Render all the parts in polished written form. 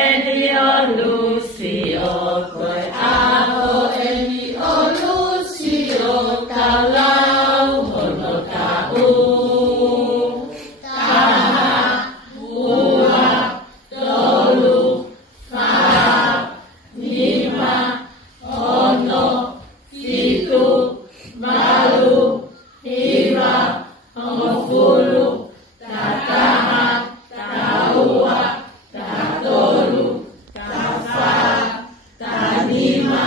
Eni o Lucy o koe aho, eni o Lucy o kalau hono tau. Taha, ua, tolu, fa, lima, ono, pitu, malu, lima, omofulu, tataha, taua, tatolu, tafa, talima,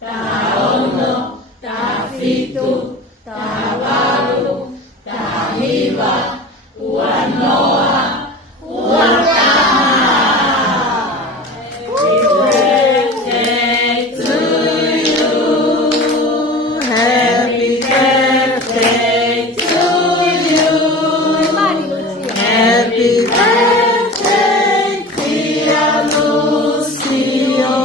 taono, tafitu, tawalu, tahiwa, uanoa, uataha. Happy birthday to you. Happy birthday, dear Lucio.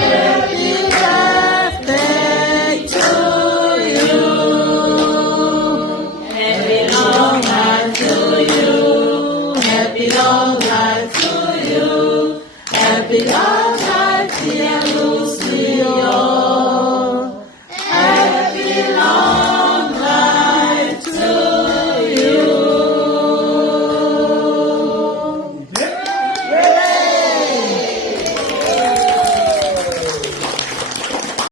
Happy birthday to you. Happy long life to you. Happy long life to you. Happy long